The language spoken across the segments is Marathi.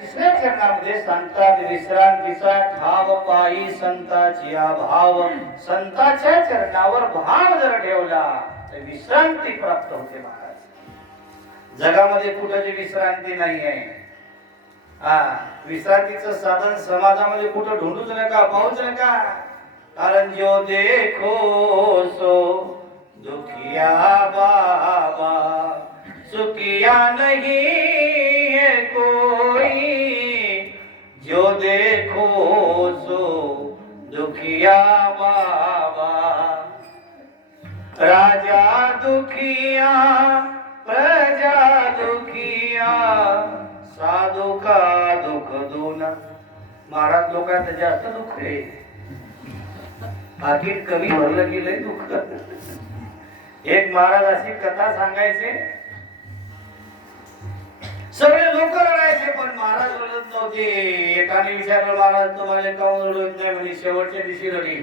तिसऱ्या चरणामध्ये संतात विश्रांतीचा ठाव पायी संताची भाव. संताच्या चरणावर भाव जर ठेवला तर विश्रांती प्राप्त होते महाराज. जगामध्ये कुठे विश्रांती नाही आहे हा विश्रांतीचं साधन समाजामध्ये कुठं ढूंढूच नका पाहूच नका. कारण जो देखो सो दुखिया बाबा सुखिया नाही. दुखिया बाबा. राजा दुखिया प्रजा दुखिया. साधू का दुख दोना? महाराज लोकांचं जास्त दुःख आहे बाकी कमी भरलं की लय दुःख. एक महाराज अशी कथा सांगायचे सगळे लोक रडायचे पण महाराज रडत नव्हते. एकाने विचारलं महाराज तुम्हाला काऊन रडत नाही म्हणजे शेवटच्या दिवशी रडी.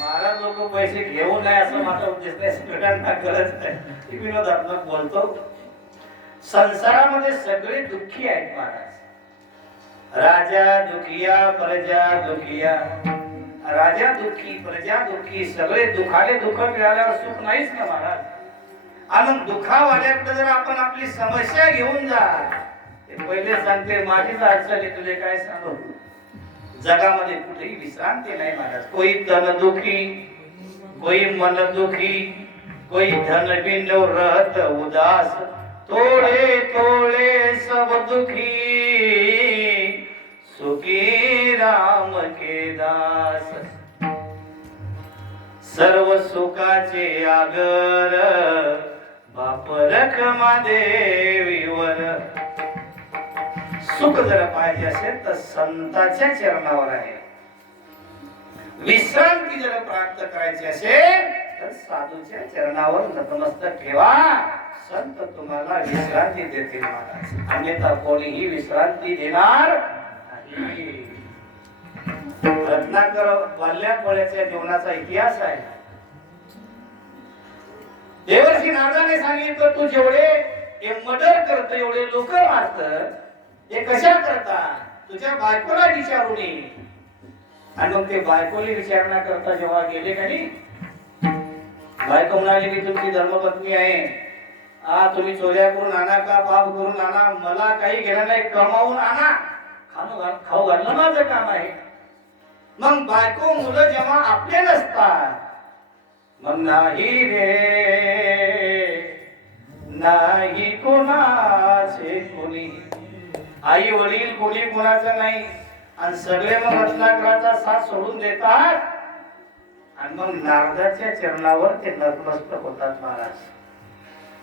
महाराज लोक पैसे घेऊ नये असं माझा उद्देश नाही सगळ्यांना गरज नाही. विनोदात्मक बोलतो. संसारामध्ये सगळे दुःखी आहेत महाराज. राजा दुखिया प्रजा दुखिया. राजा दुःखी प्रजा दुःखी सगळे दुखाले दुःख मिळाल्यावर सुख नाहीच ना महाराज. आणि दुखावाल्याकडे जर आपण आपली समस्या घेऊन जा ते पहिले सांगते माझीच अडचण तुले काय सांगू? जगामध्ये कुठेही विश्रांती नाही महाराज. कोई तन दुखी कोई मन दुखी कोई धन बिन रहत उदास. तोड़े तोड़े सब दुखी. सुखी राम के दास। सर्व सुखाचे आगर बाप रखमा देवीवर सुख जर पाहिजे असेल तर संताच्या चरणावर आहे. विश्रांती जर प्राप्त करायची असेल तर साधूच्या चरणावर नतमस्तक ठेवा. संत तुम्हाला विश्रांती देतील महाराज. अन्यथा कोणीही विश्रांती देणार रत्नाकर वल्ल्या कोळ्याच्या जीवनाचा इतिहास आहे. देवर्षी नारदाने सांगितलं तू जेवढे मर्डर करत एवढे लोक मारत हे कशा करता? तुझ्या बायकोला विचारून ये आणि मग ते बायकोली विचारणा करता जेव्हा गेले का नाही बायको म्हणाली की तुमची धर्मपत्नी आहे. हा तुम्ही चोऱ्या करून आणा का पाप करून आणा. मला काही घेणं नाही कमावून आणा. खाणं घाल- खाऊ घालणं माझं काम आहे. मग बायको मुलं जेव्हा आपले नसतात मग नाही रे नाही कोणाचे कोणी. आई वडील कोणी कोणाचं नाही. आणि सगळे मग रत्नाकराचा साथ सोडून देतात. आणि मग नारदाच्या चरणावर ते नतमस्तक होतात महाराज.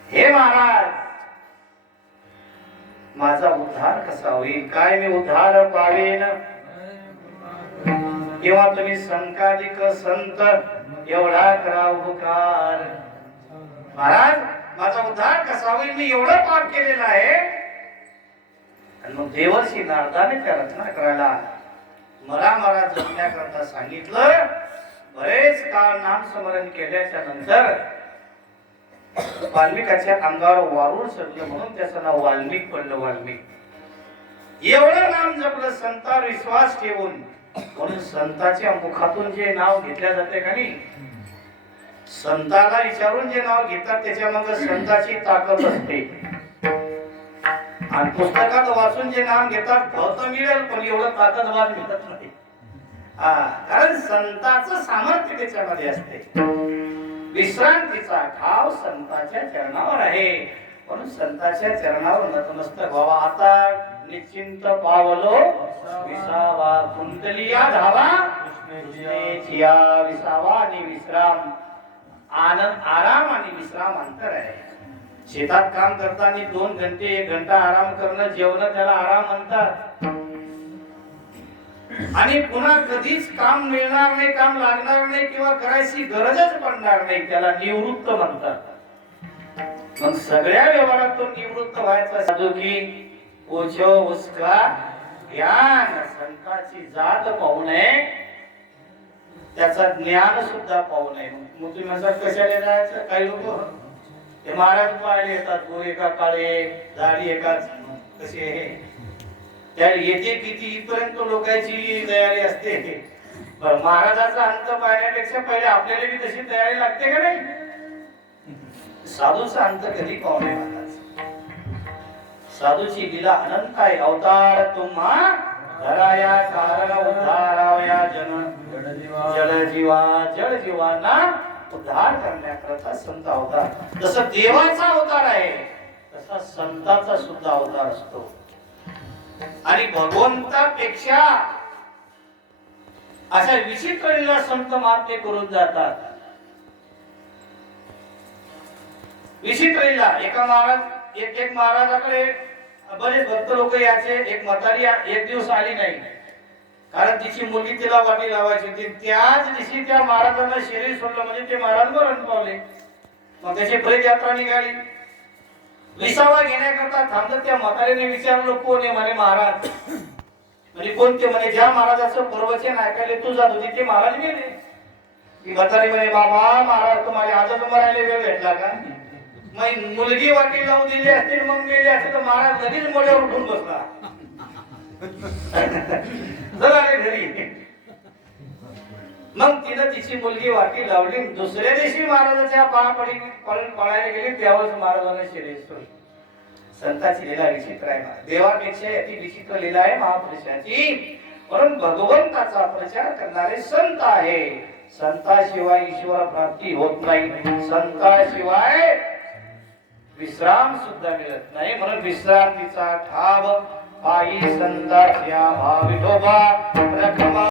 हे महाराज माझा उद्धार कसा होईल? काय मी उद्धार पावेन? किंवा तुम्ही संकालिक संत एवढा करा उपकार महाराज माझा उद्धार कसा होईल? मी एवढं पाप केलेलं आहे. आणि मग देवर्षी नारदाने त्या रचना करायला मला मला जमण्याकरता सांगितलं बरेच काळ नामस्मरण केल्याच्यानंतर वाल्मिकाच्या अंगावर वारुळ चढलं म्हणून त्याचं नाव वाल्मिक पडलं वाल्मिक. एवढं नाम जपलं संतावर विश्वास ठेवून. म्हणून संताच्या मुखातून जे नाव घेतल्या जाते का नाही? संताला विचारून जे नाव घेतात त्याच्यामध्ये संताची ताकद असते. आणि पुस्तकात वाचून जे नाम घेतात फळ मिळेल पण एवढं ताकदवान मिळत नाही. कारण संताचं सामर्थ्य त्याच्यामध्ये असते. विश्रांतीचा ठाव संताच्या चरणावर आहे. म्हणून संताच्या चरणावर नतमस्तक व्हावा. आता निश्चिंत पावलो. विसावा कुंतलिया धावा. विसावा आणि विश्राम. आनंद आराम आणि विश्राम अंतर आहे. शेतात काम करताना दोन घंटे एक घंटा आराम करणं जेवण त्याला आराम म्हणतात. आणि पुन्हा कधीच काम मिळणार नाही काम लागणार नाही किंवा करायची गरजच पडणार नाही त्याला निवृत्त म्हणतात. पण सगळ्या व्यवहारातून निवृत्त व्हायचा साधू की पूछो उसका ज्ञान संताची जात पाहू नये. त्याचा ज्ञान सुद्धा पाहू नये. मग तुम्ही म्हणतात कशाला जायचं? काही लोक ते महाराज पाहिले येतात गोरे एका काळे दाढी एकाच कसे त्या येते किती इथपर्यंत लोकांची तयारी असते. महाराजाचा अंत पाहण्यापेक्षा पहिले आपल्याला बी तशी तयारी लागते का नाही? साधूचा अंत कधी पाहुणे महाराज. साधूची लिला अनंत आहे. अवतार तुम्हा धराया कारण उद्धारावया जन. जल जीवा जल जीवांना उद्धार करण्याकरता संत अवतार. जसं देवाचा अवतार आहे तसा संताचा सुद्धा अवतार असतो. आणि भगवंतापेक्षा अशा विचित्र संत महात्मे करून जातात. विचित्र लीला एका महाराज एक एक महाराजाकडे बरेच भक्त लोक याचे एक म्हातारी एक दिवस आली नाही. कारण तिची मुलगी तिला वाटी लावायची होती. त्याच दिवशी त्या महाराजांना शरीर सोडलं म्हणजे ते महाराज मरण पावले. मग त्याची प्रेत यात्रा निघाली. विसावा घेण्याकरता थांबत त्या म्हातारीने विचारलं कोण आहे म्हणे महाराज? म्हणजे कोणते? म्हणे ज्या महाराजाचं प्रवचन ऐकायला तू जात होती ते महाराज गेले. म्हातारी म्हणे बाबा महाराज तुम्हाला आजच मरायला वेळ भेटला का? मग मुलगी वाटी लावून दिली असतील मग गेली असतील तर महाराज लगेच मोड्यावर उठून बसला. चला रे घरी. मग तिनं तिची मुलगी वाटी लावली. दुसऱ्या दिवशी महाराजाच्या पाळापडी पळायला गेली. त्यावेळेस महाराजांना शरीर सोडलं संताची लीला विचित्र आहे. देवापेक्षा अति विचित्र लीला आहे महापुरुषाची. म्हणून भगवंताचा प्रचार करणारे संत आहे. संताशिवाय ईश्वर प्राप्ती होत नाही. संताशिवाय विश्राम सुद्धा मिळत नाही. म्हणून विश्रांतीचा ठाव पायी संताच्या भाविठोबा रखमा